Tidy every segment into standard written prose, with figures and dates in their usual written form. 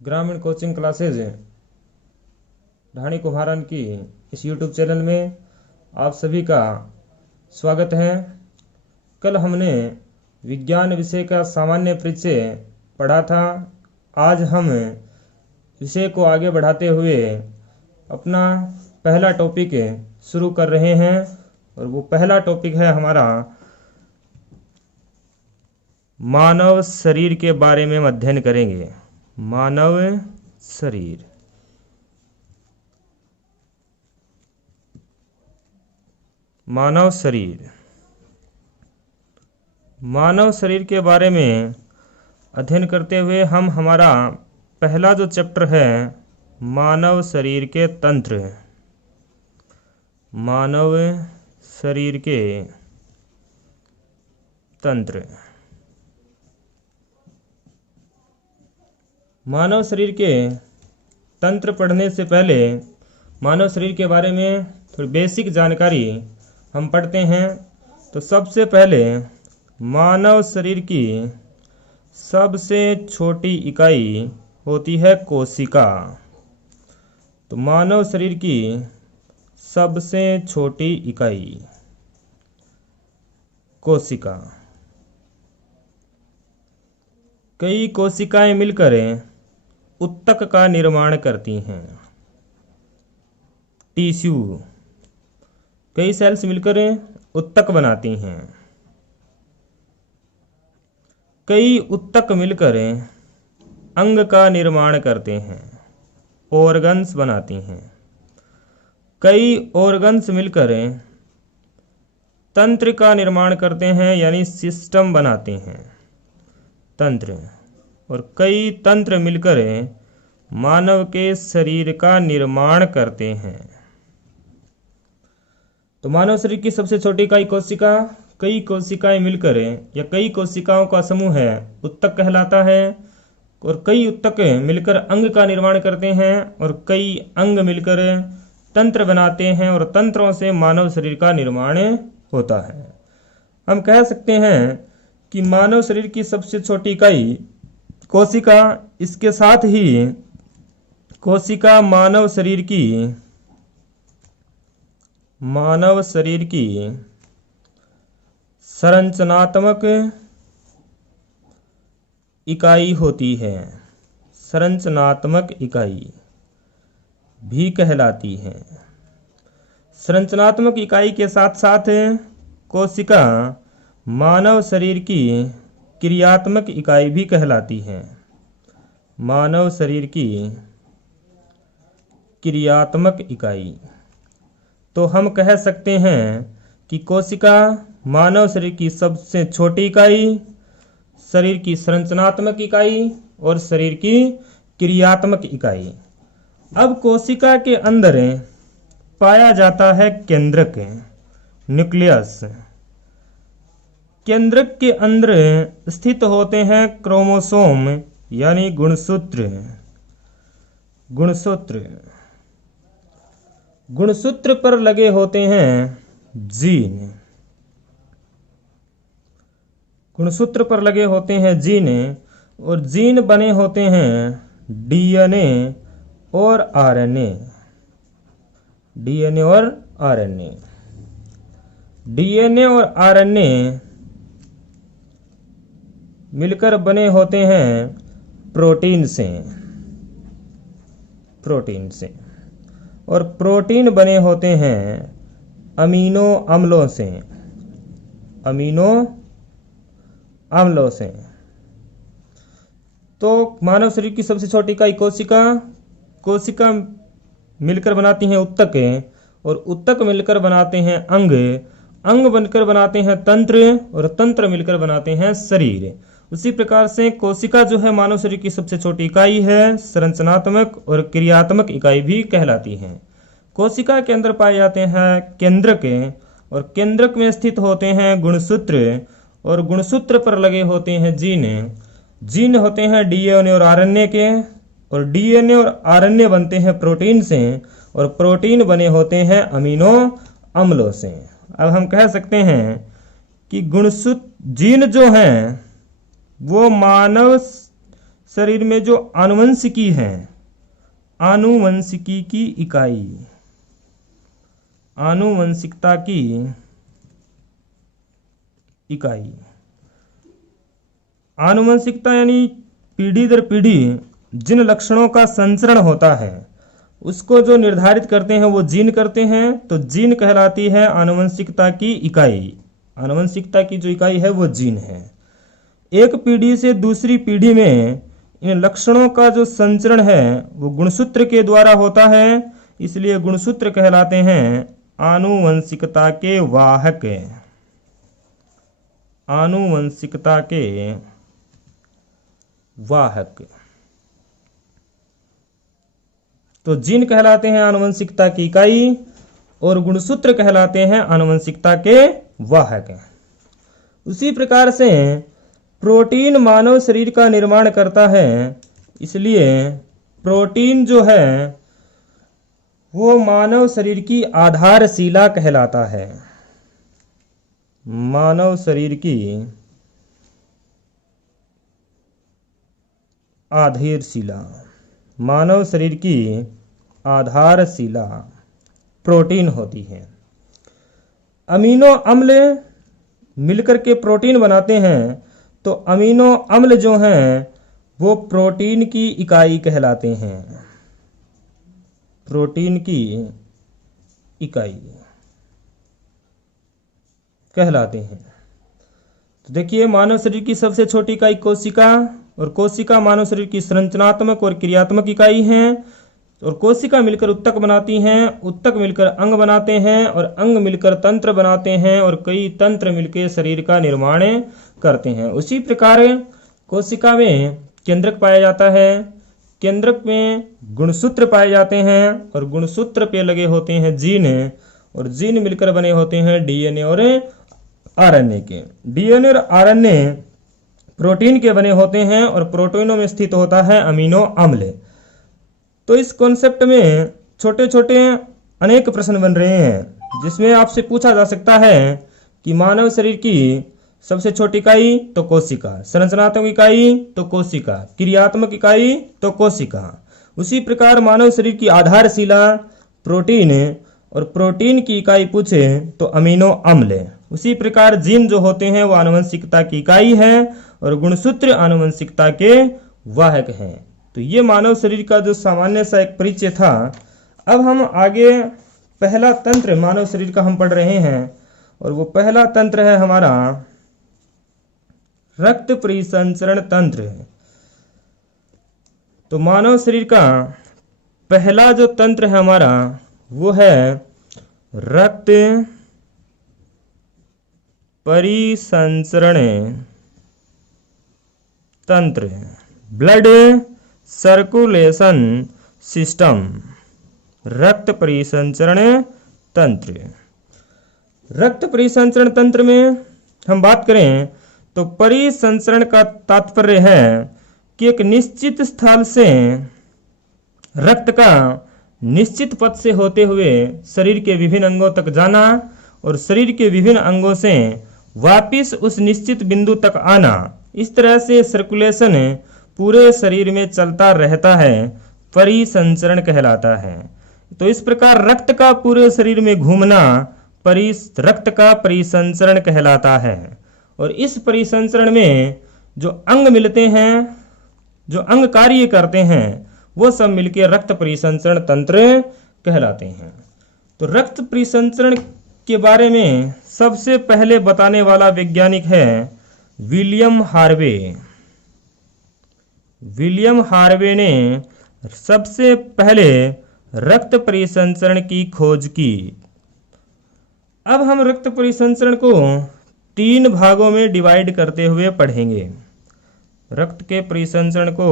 ग्रामीण coaching classes ढाणी कुम्हारन की इस यूट्यूब चैनल में आप सभी का स्वागत है। कल हमने विज्ञान विषय का सामान्य परिचय पढ़ा था। आज हम विषय को आगे बढ़ाते हुए अपना पहला टॉपिक शुरू कर रहे हैं और वो पहला टॉपिक है हमारा मानव शरीर के बारे में हम अध्ययन करेंगे। मानव शरीर। मानव शरीर। मानव शरीर के बारे में अध्ययन करते हुए हम हमारा पहला जो चैप्टर है मानव शरीर के तंत्र। मानव शरीर के तंत्र। मानव शरीर के तंत्र पढ़ने से पहले मानव शरीर के बारे में थोड़ी बेसिक जानकारी हम पढ़ते हैं। तो सबसे पहले मानव शरीर की सबसे छोटी इकाई होती है कोशिका। तो मानव शरीर की सबसे छोटी इकाई कोशिका। कई कोशिकाएं मिलकर उत्तक का निर्माण करती हैं। टिश्यू। कई सेल्स मिलकर उत्तक बनाती हैं। कई उत्तक मिलकर अंग का निर्माण करते हैं, ऑर्गन्स बनाती हैं। कई ऑर्गन्स मिलकर तंत्र का निर्माण करते हैं यानी सिस्टम बनाते हैं, तंत्र। और कई तंत्र मिलकर मानव के शरीर का निर्माण करते हैं। तो मानव शरीर की सबसे छोटी इकाई कोशिका। कई कोशिकाएं मिलकर या कई कोशिकाओं का समूह है उत्तक कहलाता है। और कई उत्तक मिलकर अंग का निर्माण करते हैं और कई अंग मिलकर तंत्र बनाते हैं और तंत्रों से मानव शरीर का निर्माण होता है। हम कह सकते हैं कि मानव शरीर की सबसे छोटी इकाई कोशिका। इसके साथ ही कोशिका मानव शरीर की संरचनात्मक इकाई होती है। संरचनात्मक इकाई भी कहलाती है। संरचनात्मक इकाई के साथ साथ कोशिका मानव शरीर की क्रियात्मक इकाई भी कहलाती है। मानव शरीर की क्रियात्मक इकाई। तो हम कह सकते हैं कि कोशिका मानव शरीर की सबसे छोटी इकाई, शरीर की संरचनात्मक इकाई और शरीर की क्रियात्मक इकाई। अब कोशिका के अंदर पाया जाता है केंद्रक, न्यूक्लियस। केंद्रक के अंदर स्थित होते हैं क्रोमोसोम यानी गुणसूत्र। गुणसूत्र। गुणसूत्र पर लगे होते हैं जीन। गुणसूत्र पर लगे होते हैं जीन और जीन बने होते हैं डीएनए और आरएनए। डीएनए और आरएनए। डीएनए और आरएनए मिलकर बने होते हैं प्रोटीन से। प्रोटीन से। और प्रोटीन बने होते हैं अमीनो अम्लों से। अमीनो अम्लों से। तो मानव शरीर की सबसे छोटी इकाई कोशिका। कोशिका मिलकर बनाती हैं उत्तक और उत्तक मिलकर बनाते हैं अंग। अंग बनकर बनाते हैं तंत्र और तंत्र मिलकर बनाते हैं शरीर। उसी प्रकार से कोशिका जो है मानव शरीर की सबसे छोटी इकाई है, संरचनात्मक और क्रियात्मक इकाई भी कहलाती है। कोशिका के अंदर पाए जाते हैं केंद्रक और केंद्रक में स्थित होते हैं गुणसूत्र और गुणसूत्र पर लगे होते हैं जीन। जीन होते हैं डीएनए और आरएनए के और डीएनए और आरएनए बनते हैं प्रोटीन से और प्रोटीन बने होते हैं अमीनो अम्लों से। अब हम कह सकते हैं कि गुणसूत्र जीन जो हैं वो मानव शरीर में जो आनुवंशिकी है, आनुवंशिकी की इकाई, आनुवंशिकता की इकाई, आनुवंशिकता यानी पीढ़ी दर पीढ़ी जिन लक्षणों का संचरण होता है उसको जो निर्धारित करते हैं वो जीन करते हैं। तो जीन कहलाती है आनुवंशिकता की इकाई। आनुवंशिकता की जो इकाई है वो जीन है। एक पीढ़ी से दूसरी पीढ़ी में इन लक्षणों का जो संचरण है वो गुणसूत्र के द्वारा होता है, इसलिए गुणसूत्र कहलाते हैं आनुवंशिकता के वाहक। आनुवंशिकता के वाहक। तो जीन कहलाते हैं आनुवंशिकता की इकाई और गुणसूत्र कहलाते हैं आनुवंशिकता के वाहक। उसी प्रकार से प्रोटीन मानव शरीर का निर्माण करता है, इसलिए प्रोटीन जो है वो मानव शरीर की आधारशिला कहलाता है। मानव शरीर की आधारशिला, मानव शरीर की आधारशिला प्रोटीन होती है। अमीनो अम्ल मिलकर के प्रोटीन बनाते हैं, तो अमीनो अम्ल जो हैं वो प्रोटीन की इकाई कहलाते हैं। प्रोटीन की इकाई कहलाते हैं। तो देखिए, मानव शरीर की सबसे छोटी इकाई कोशिका, और कोशिका मानव शरीर की संरचनात्मक और क्रियात्मक इकाई है। और कोशिका मिलकर उत्तक बनाती हैं, उत्तक मिलकर अंग बनाते हैं, और अंग मिलकर तंत्र बनाते हैं, और कई तंत्र मिलकर शरीर का निर्माण करते हैं। उसी प्रकार कोशिका में केंद्रक पाया जाता है, केंद्रक में गुणसूत्र पाए जाते हैं, और गुणसूत्र पे लगे होते हैं जीन, और जीन मिलकर बने होते हैं डीएनए और आरएनए के। डीएनए और आरएनए प्रोटीन के बने होते हैं, और प्रोटीनों में स्थित होता है अमीनो अम्ल। तो इस कॉन्सेप्ट में छोटे छोटे अनेक प्रश्न बन रहे हैं, जिसमें आपसे पूछा जा सकता है कि मानव शरीर की सबसे छोटी इकाई तो कोशिका, संरचनात्मक इकाई तो कोशिका, क्रियात्मक इकाई तो कोशिका। उसी प्रकार मानव शरीर की आधारशिला प्रोटीन, और प्रोटीन की इकाई पूछे तो अमीनो अम्ल। उसी प्रकार जीन जो होते हैं वो आनुवंशिकता की इकाई है, और गुणसूत्र आनुवंशिकता के वाहक हैं। तो ये मानव शरीर का जो सामान्य सा एक परिचय था। अब हम आगे पहला तंत्र मानव शरीर का हम पढ़ रहे हैं, और वो पहला तंत्र है हमारा रक्त परिसंचरण तंत्र। तो मानव शरीर का पहला जो तंत्र है हमारा वो है रक्त परिसंचरण तंत्र, ब्लड सर्कुलेशन सिस्टम। रक्त परिसंचरण तंत्र। रक्त परिसंचरण तंत्र में हम बात करें तो परिसंचरण का तात्पर्य है कि एक निश्चित स्थल से रक्त का निश्चित पथ से होते हुए शरीर के विभिन्न अंगों तक जाना, और शरीर के विभिन्न अंगों से वापिस उस निश्चित बिंदु तक आना। इस तरह से सर्कुलेशन पूरे शरीर में चलता रहता है, परिसंचरण कहलाता है। तो इस प्रकार रक्त का पूरे शरीर में घूमना रक्त का परिसंचरण कहलाता है। और इस परिसंचरण में जो अंग मिलते हैं, जो अंग कार्य करते हैं, वो सब मिलकर रक्त परिसंचरण तंत्र कहलाते हैं। तो रक्त परिसंचरण के बारे में सबसे पहले बताने वाला वैज्ञानिक है विलियम हार्वे। विलियम हार्वे ने सबसे पहले रक्त परिसंचरण की खोज की। अब हम रक्त परिसंचरण को 3 भागों में डिवाइड करते हुए पढ़ेंगे। रक्त के परिसंचरण को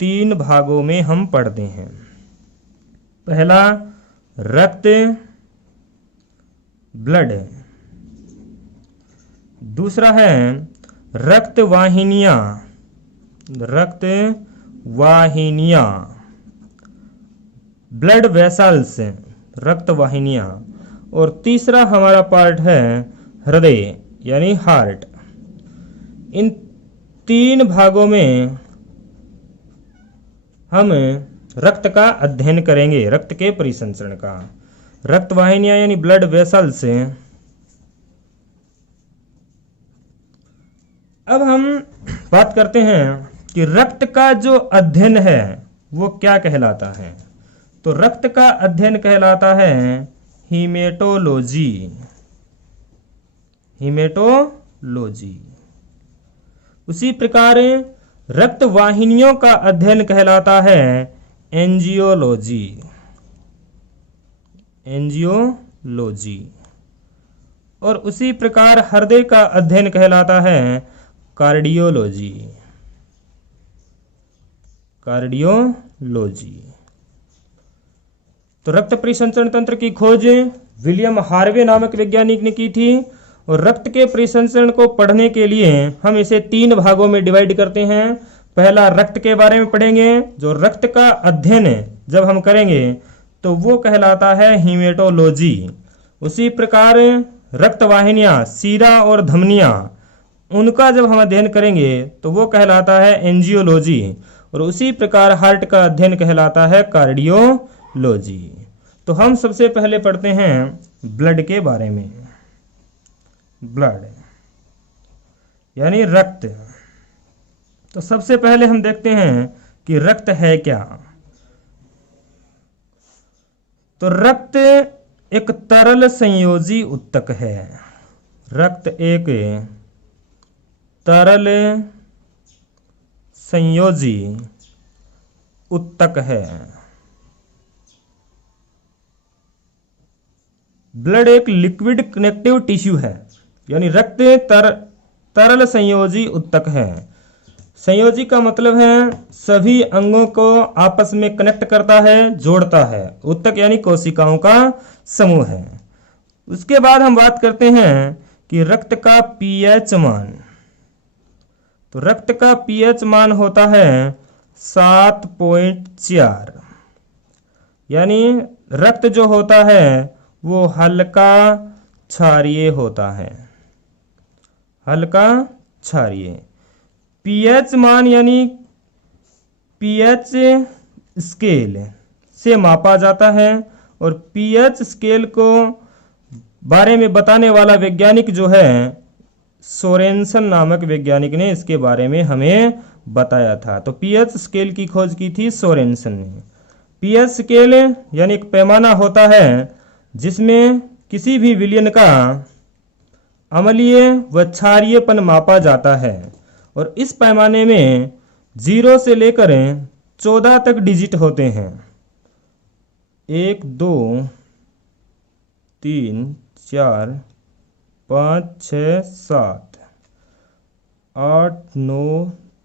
3 भागों में हम पढ़ते हैं। पहला रक्त, ब्लड। दूसरा है रक्त वाहिनियां, रक्त वाहिनियां, ब्लड वेसल्स, रक्त वाहिनियां। और तीसरा हमारा पार्ट है हृदय यानी हार्ट। इन 3 भागों में हम रक्त का अध्ययन करेंगे, रक्त के परिसंचरण का। रक्त वाहिनियां यानी ब्लड वेसल्स। अब हम बात करते हैं कि रक्त का जो अध्ययन है वो क्या कहलाता है। तो रक्त का अध्ययन कहलाता है हीमेटोलॉजी। हीमेटोलॉजी। उसी प्रकार रक्त वाहिनियों का अध्ययन कहलाता है एंजियोलॉजी। एंजियोलॉजी। और उसी प्रकार हृदय का अध्ययन कहलाता है कार्डियोलॉजी। कार्डियोलॉजी। तो रक्त परिसंचरण तंत्र की खोज विलियम हार्वे नामक वैज्ञानिक ने की थी। और रक्त के परिसंचरण को पढ़ने के लिए हम इसे 3 भागों में डिवाइड करते हैं। पहला रक्त के बारे में पढ़ेंगे। जो रक्त का अध्ययन जब हम करेंगे तो वो कहलाता है हीमेटोलॉजी। उसी प्रकार रक्त वाहिनियां, सीरा और धमनियां, उनका जब हम अध्ययन करेंगे तो वो कहलाता है एंजियोलॉजी। और उसी प्रकार हार्ट का अध्ययन कहलाता है कार्डियोलॉजी। तो हम सबसे पहले पढ़ते हैं ब्लड के बारे में। ब्लड यानी रक्त। तो सबसे पहले हम देखते हैं कि रक्त है क्या। तो रक्त एक तरल संयोजी उत्तक है। रक्त एक तरल संयोजी उत्तक है। ब्लड एक लिक्विड कनेक्टिव टिश्यू है, यानी रक्त तरल संयोजी उत्तक है। संयोजी का मतलब है सभी अंगों को आपस में कनेक्ट करता है, जोड़ता है। उत्तक यानी कोशिकाओं का समूह है। उसके बाद हम बात करते हैं कि रक्त का पीएच मान। तो रक्त का पीएच मान होता है 7.4। यानी रक्त जो होता है वो हल्का क्षारीय होता है। हल्का क्षारीय। पीएच मान यानी पीएच स्केल से मापा जाता है। और पीएच स्केल को बारे में बताने वाला वैज्ञानिक जो है सोरेनसन नामक वैज्ञानिक ने इसके बारे में हमें बताया था। तो पीएच स्केल की खोज की थी सोरेनसन ने। पीएच स्केल यानी एक पैमाना होता है जिसमें किसी भी विलयन का अम्लीय व क्षारीयपन मापा जाता है। और इस पैमाने में 0 से लेकर 14 तक डिजिट होते हैं। 1 2 3 4 5 6 7 8 9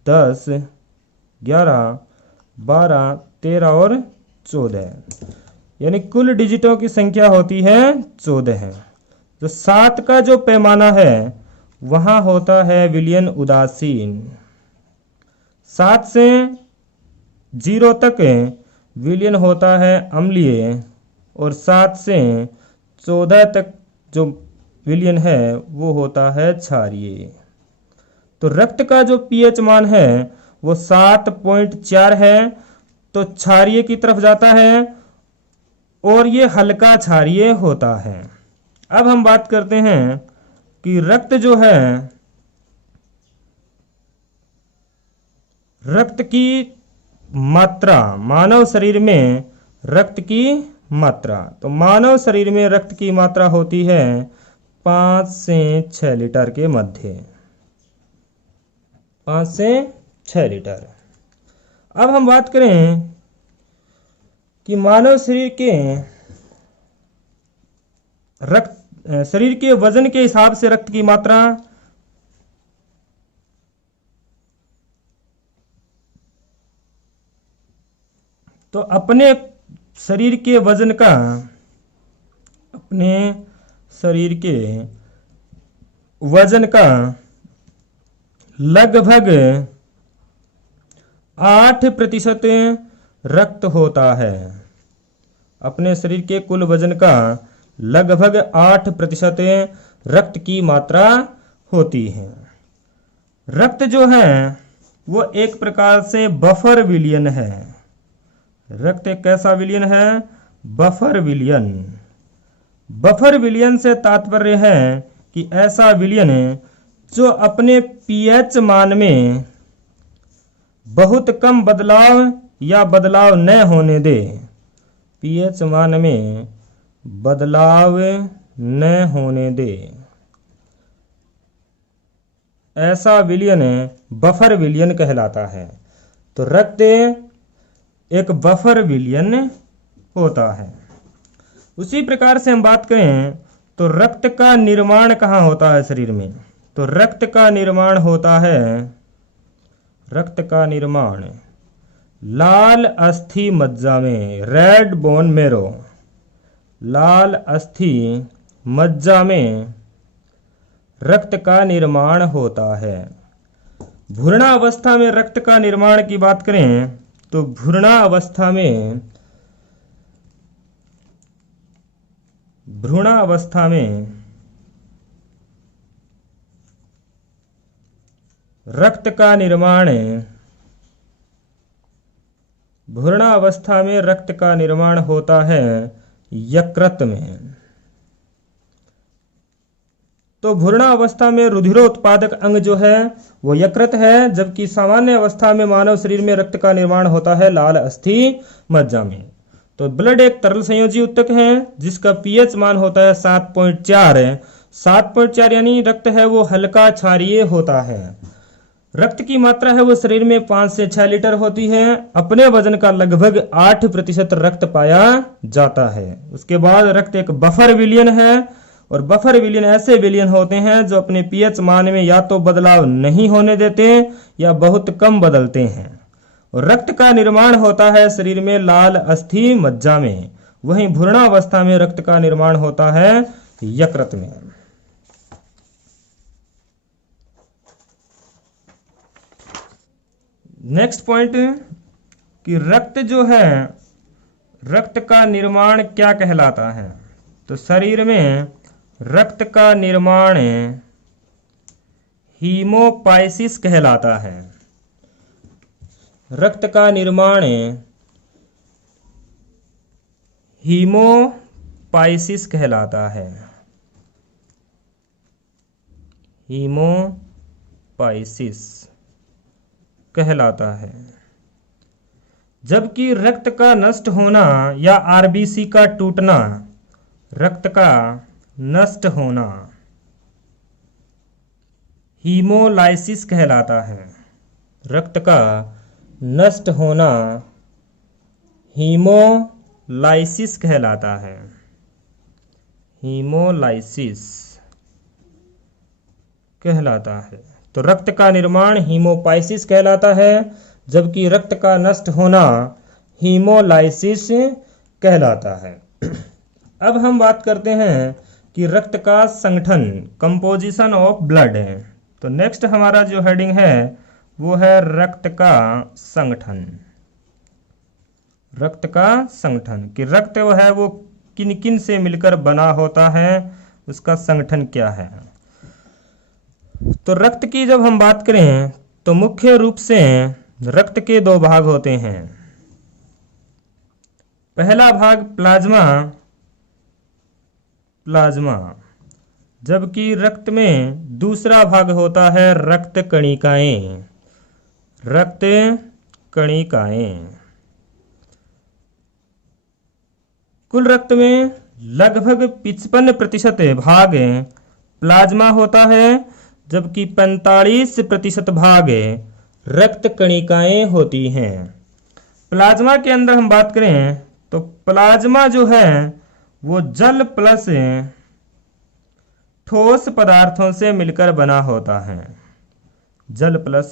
10 11 12 13 और 14। यानी कुल डिजिटों की संख्या होती है 14। जो 7 का जो पैमाना है वहाँ होता है विलयन उदासीन। 7 से 0 तक विलयन होता है अम्लीय। और 7 से 14 तक जो विलयन है वो होता है क्षारीय। तो रक्त का जो पीएच मान है वो 7.4 है, तो क्षारीय की तरफ जाता है और ये हल्का क्षारीय होता है। अब हम बात करते हैं कि रक्त जो है, रक्त की मात्रा, मानव शरीर में रक्त की मात्रा। तो मानव शरीर में रक्त की मात्रा होती है 5 से 6 लीटर के मध्य। 5 से 6 लीटर। अब हम बात करें कि मानव शरीर के रक्त, शरीर के वजन के हिसाब से रक्त की मात्रा। तो अपने शरीर के वजन का, अपने शरीर के वजन का लगभग 8% रक्त होता है। अपने शरीर के कुल वजन का लगभग 8% रक्त की मात्रा होती है। रक्त जो है वो एक प्रकार से बफर विलयन है। रक्त एक कैसा विलयन है? बफर विलयन। बफर विलयन से तात्पर्य है कि ऐसा विलयन जो अपने पीएच मान में बहुत कम बदलाव या बदलाव न होने दे। पीएच मान में बदलाव न होने दे, ऐसा विलयन बफर विलयन कहलाता है। तो रक्त एक बफर विलयन होता है। उसी प्रकार से हम बात करें तो रक्त का निर्माण कहाँ होता है शरीर में? तो रक्त का निर्माण होता है, रक्त का निर्माण लाल अस्थि मज्जा में, रेड बोन मेरो। लाल अस्थि मज्जा में रक्त का निर्माण होता है। भ्रूणावस्था में रक्त का निर्माण की बात करें तो भ्रूणावस्था में रक्त का निर्माण, भ्रूणावस्था में रक्त का निर्माण होता है यकृत में। तो भ्रूणावस्था में रुधिरोत्पादक अंग जो है वो यकृत है, जबकि सामान्य अवस्था में मानव शरीर में रक्त का निर्माण होता है लाल अस्थि मज्जा में। तो ब्लड एक तरल संयोजी उत्तक है जिसका पीएच मान होता है 7.4। 7.4 यानी रक्त है वो हल्का क्षारीय होता है। रक्त की मात्रा है वो शरीर में 5 से 6 लीटर होती है। अपने वजन का लगभग 8% रक्त पाया जाता है। उसके बाद रक्त एक बफर विलयन है, और बफर विलयन ऐसे विलयन होते हैं जो अपने पीएच मान में या तो बदलाव नहीं होने देते या बहुत कम बदलते हैं। और रक्त का निर्माण होता है शरीर में लाल अस्थि मज्जा में। वहीं भ्रूणावस्था में रक्त का निर्माण होता है यकृत में। नेक्स्ट पॉइंट कि रक्त जो है, रक्त का निर्माण क्या कहलाता है? तो शरीर में रक्त का निर्माण हीमोपाइसिस कहलाता है। रक्त का निर्माण हीमोपाइसिस कहलाता है। हीमोपाइसिस कहलाता है। जबकि रक्त का नष्ट होना या आरबीसी का टूटना, रक्त का नष्ट होना हीमोलाइसिस कहलाता है। रक्त का नष्ट होना हीमोलाइसिस कहलाता है। हीमोलाइसिस कहलाता है। तो रक्त का निर्माण हीमोपाइसिस कहलाता है, जबकि रक्त का नष्ट होना हीमोलाइसिस कहलाता है। अब हम बात करते हैं कि रक्त का संगठन, कंपोजिशन ऑफ ब्लड है। तो नेक्स्ट हमारा जो हेडिंग है वो है रक्त का संगठन। रक्त का संगठन कि रक्त वो है वो किन किन से मिलकर बना होता है, उसका संगठन क्या है। तो रक्त की जब हम बात करें तो मुख्य रूप से रक्त के 2 भाग होते हैं। पहला भाग प्लाज्मा, जबकि रक्त में दूसरा भाग होता है रक्त कणिकाएं। रक्त कणिकाएं। कुल रक्त में लगभग 55% भाग प्लाज्मा होता है, जबकि 45% भाग रक्त कणिकाएं होती हैं। प्लाज्मा के अंदर हम बात करें तो प्लाज्मा जो है वो जल प्लस ठोस पदार्थों से मिलकर बना होता है। जल प्लस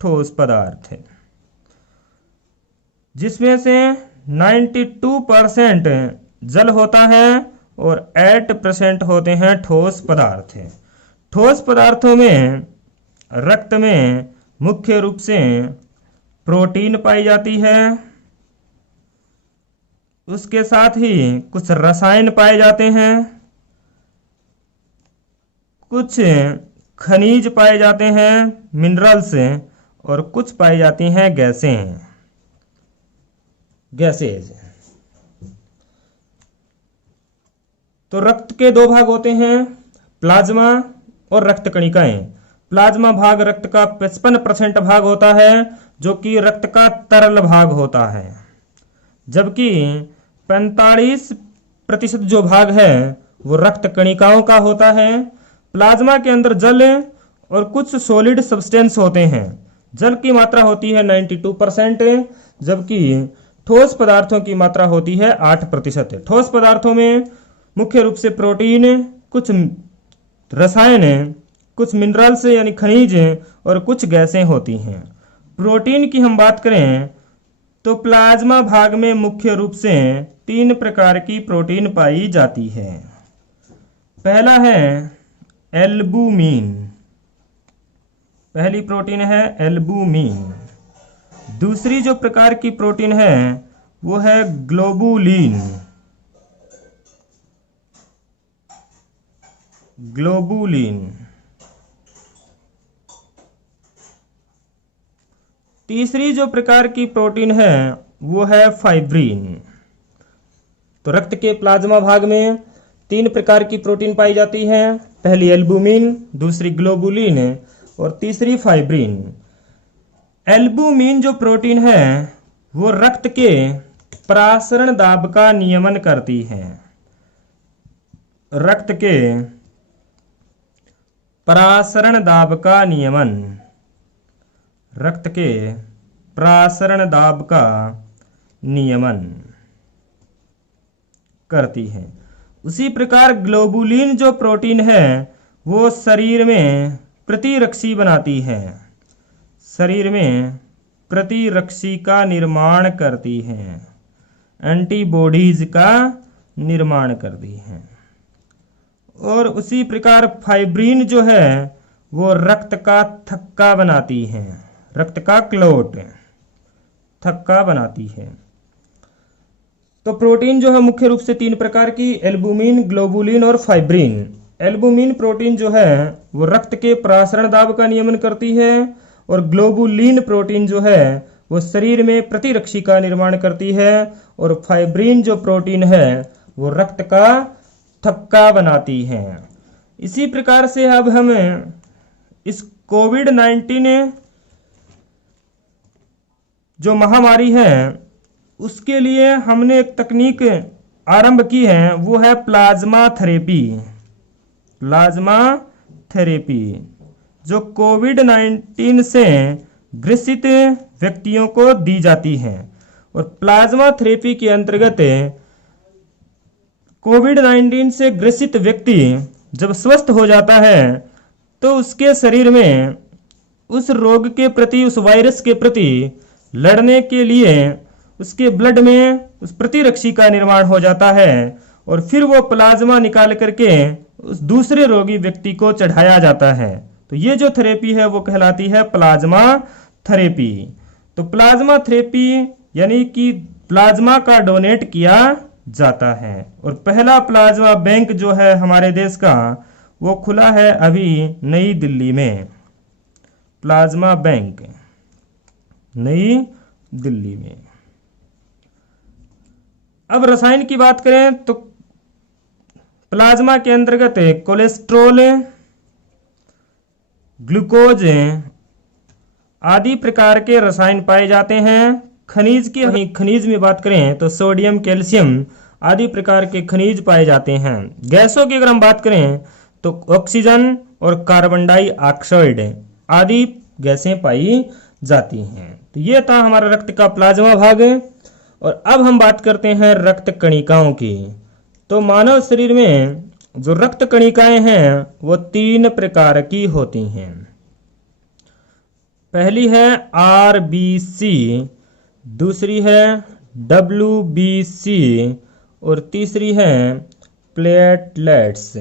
ठोस पदार्थ, जिसमें से 92% जल होता है और 8% होते हैं ठोस पदार्थ। ठोस पदार्थों में रक्त में मुख्य रूप से प्रोटीन पाई जाती है, उसके साथ ही कुछ रसायन पाए जाते हैं, कुछ खनिज पाए जाते हैं, मिनरल्स, और कुछ पाई जाती हैं गैसें। गैसेज। तो रक्त के दो भाग होते हैं, प्लाज्मा और रक्त कणिकाएं। प्लाज्मा भाग रक्त का 55% भाग होता है, जो कि रक्त का तरल भाग होता है, जबकि 45% जो भाग है वो रक्त कणिकाओं का होता है। प्लाज्मा के अंदर जल और कुछ सॉलिड सब्सटेंस होते हैं। जल की मात्रा होती है 92%, जबकि ठोस पदार्थों की मात्रा होती है 8%। ठोस पदार्थों में मुख्य रूप से प्रोटीन, कुछ रसायन, कुछ मिनरल्स यानी खनिज और कुछ गैसें होती हैं। प्रोटीन की हम बात करें तो प्लाज्मा भाग में मुख्य रूप से 3 प्रकार की प्रोटीन पाई जाती है। पहला है एल्बुमिन, पहली प्रोटीन है एल्बुमिन। दूसरी जो प्रकार की प्रोटीन है वो है ग्लोबुलिन, ग्लोबुलिन। तीसरी जो प्रकार की प्रोटीन है वो है फाइब्रिन। तो रक्त के प्लाज्मा भाग में 3 प्रकार की प्रोटीन पाई जाती है, पहली एल्बुमिन, दूसरी ग्लोबुलिन और तीसरी फाइब्रिन। एल्बुमिन जो प्रोटीन है वो रक्त के प्रासरण दाब का नियमन करती है। रक्त के प्रासरण दाब का नियमन, रक्त के प्रासरण दाब का नियमन करती है। उसी प्रकार ग्लोबुलिन जो प्रोटीन है वो शरीर में प्रतिरक्षी बनाती है, शरीर में प्रतिरक्षी का निर्माण करती है, एंटीबॉडीज का निर्माण करती है। और उसी प्रकार फाइब्रिन जो है वो रक्त का थक्का बनाती है, रक्त का क्लोट, थक्का बनाती है। तो प्रोटीन जो है मुख्य रूप से 3 प्रकार की, एल्बुमिन, ग्लोबुलिन और फाइब्रिन। एल्बुमिन प्रोटीन जो है वो रक्त के प्रासरण दाब का नियमन करती है, और ग्लोबुलिन प्रोटीन जो है वो शरीर में प्रतिरक्षी का निर्माण करती है, और फाइब्रिन जो प्रोटीन है वो रक्त का थक्का बनाती है। इसी प्रकार से अब हम इस कोविड-19 जो महामारी है उसके लिए हमने एक तकनीक आरंभ की है, वो है प्लाज्मा थेरेपी। प्लाज्मा थेरेपी जो कोविड-19 से ग्रसित व्यक्तियों को दी जाती है। और प्लाज्मा थेरेपी के अंतर्गत कोविड-19 से ग्रसित व्यक्ति जब स्वस्थ हो जाता है तो उसके शरीर में उस रोग के प्रति, उस वायरस के प्रति लड़ने के लिए उसके ब्लड में उस प्रतिरक्षी का निर्माण हो जाता है, और फिर वो प्लाज्मा निकाल करके उस दूसरे रोगी व्यक्ति को चढ़ाया जाता है। तो ये जो थेरेपी है वो कहलाती है प्लाज्मा थेरेपी। तो प्लाज्मा थेरेपी यानी कि प्लाज्मा का डोनेट किया जाता है। और पहला प्लाज्मा बैंक जो है हमारे देश का वो खुला है अभी नई दिल्ली में, प्लाज्मा बैंक नई दिल्ली में। अब रसायन की बात करें तो प्लाज्मा के अंतर्गत कोलेस्ट्रॉल, ग्लूकोज आदि प्रकार के रसायन पाए जाते हैं। खनिज में बात करें तो सोडियम, कैल्शियम आदि प्रकार के खनिज पाए जाते हैं। गैसों की अगर हम बात करें तो ऑक्सीजन और कार्बन डाइऑक्साइड आदि गैसें पाई जाती हैं। तो ये था हमारा रक्त का प्लाज्मा भाग। और अब हम बात करते हैं रक्त कणिकाओं की। तो मानव शरीर में जो रक्त कणिकाएं हैं वो 3 प्रकार की होती हैं। पहली है आरबीसी, दूसरी है डब्ल्यूबीसी और तीसरी है प्लेटलेट्स।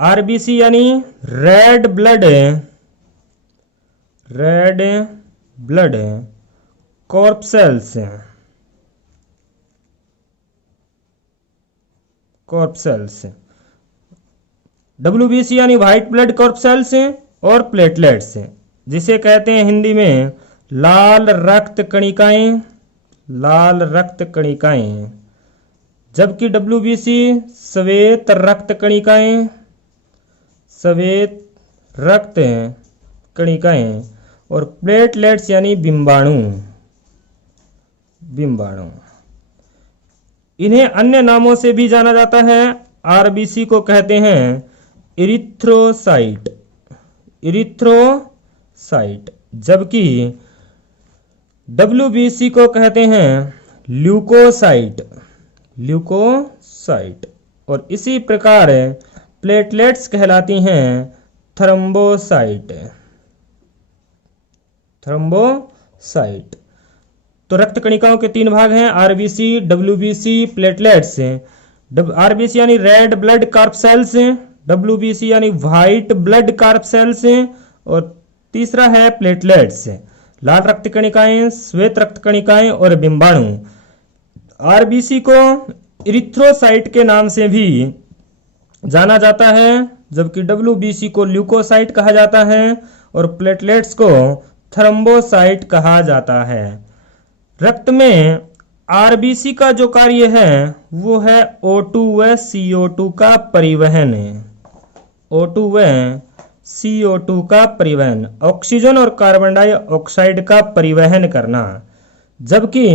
आरबीसी यानी रेड ब्लड कॉर्पसेल्स, डब्ल्यूबीसी यानी व्हाइट ब्लड कॉर्पसेल्स और प्लेटलेट्स, जिसे कहते हैं हिंदी में लाल रक्त कणिकाएं, लाल रक्त कणिकाएं, जबकि WBC श्वेत रक्त कणिकाएं, श्वेत रक्त कणिकाएं, और प्लेटलेट्स यानी बिंबाणु, बिंबाणु। इन्हें अन्य नामों से भी जाना जाता है। RBC को कहते हैं इरिथ्रोसाइट, इरिथ्रोसाइट, जबकि WBC को कहते हैं ल्यूकोसाइट, ल्यूकोसाइट। और इसी प्रकार प्लेटलेट्स कहलाती हैं थ्रोम्बोसाइट, थ्रोम्बोसाइट। तो रक्त कणिकाओं के 3 भाग हैं, RBC, WBC, प्लेटलेट्स। RBC यानी रेड ब्लड कार्पसेल्स, WBC यानी व्हाइट ब्लड कार्पसेल्स, और तीसरा है प्लेटलेट्स, लाल रक्त कणिकाएं, श्वेत रक्त कणिकाएं और बिंबाणु। RBC को इरिथ्रोसाइट के नाम से भी जाना जाता है, जबकि WBC को ल्यूकोसाइट कहा जाता है और प्लेटलेट्स को थ्रोम्बोसाइट कहा जाता है। रक्त में RBC का जो कार्य है वो है O2 व CO2 का परिवहन, O2 व CO2 का परिवहन, ऑक्सीजन और कार्बन डाइऑक्साइड का परिवहन करना। जबकि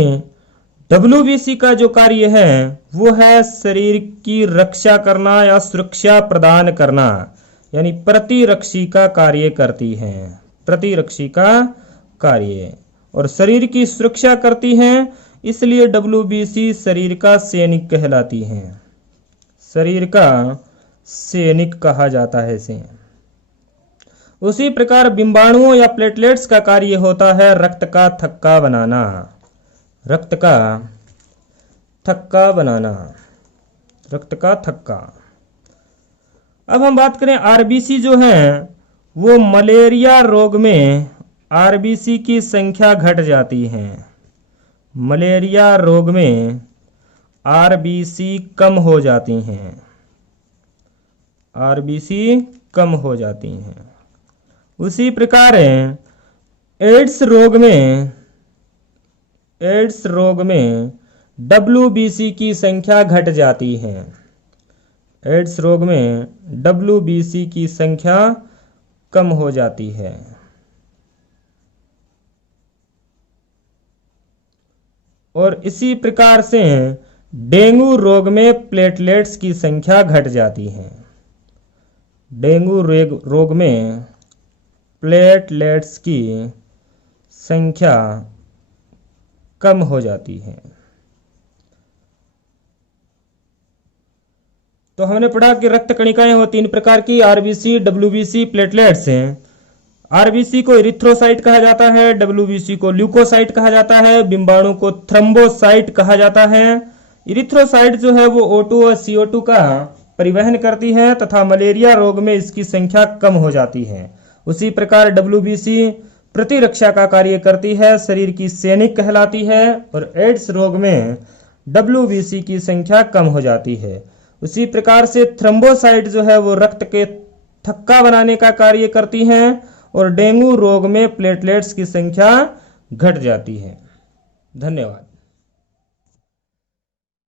WBC का जो कार्य है वो है शरीर की रक्षा करना या सुरक्षा प्रदान करना, यानी प्रतिरक्षी का कार्य करती है, प्रतिरक्षी का कार्य, और शरीर की सुरक्षा करती हैं, इसलिए WBC शरीर का सैनिक कहलाती हैं, शरीर का सैनिक कहा जाता है इसे। उसी प्रकार बिंबाणुओं या प्लेटलेट्स का कार्य होता है रक्त का थक्का बनाना, रक्त का थक्का बनाना, रक्त का थक्का। अब हम बात करें RBC जो है वो मलेरिया रोग में RBC की संख्या घट जाती है, मलेरिया रोग में RBC कम हो जाती हैं, RBC कम हो जाती हैं। उसी प्रकार एड्स रोग में, एड्स रोग में WBC की संख्या घट जाती है, एड्स रोग में WBC की संख्या कम हो जाती है। और इसी प्रकार से डेंगू रोग में प्लेटलेट्स की संख्या घट जाती है, डेंगू रोग में प्लेटलेट्स की संख्या कम हो जाती है। तो हमने पढ़ा कि रक्त कणिकाएं हो 3 प्रकार की, RBC, WBC, प्लेटलेट्स हैं। RBC को इरिथ्रोसाइट कहा जाता है, WBC को ल्यूकोसाइट कहा जाता है, बिंबाणु को थ्रोम्बोसाइट कहा जाता है। इरिथ्रोसाइट जो है वो O2 और CO2 का परिवहन करती है तथा मलेरिया रोग में इसकी संख्या कम हो जाती है। उसी प्रकार WBC प्रतिरक्षा का कार्य करती है, शरीर की सैनिक कहलाती है, और एड्स रोग में WBC की संख्या कम हो जाती है। उसी प्रकार से थ्रोम्बोसाइट जो है वो रक्त के थक्का बनाने का कार्य करती हैं, और डेंगू रोग में प्लेटलेट्स की संख्या घट जाती है। धन्यवाद।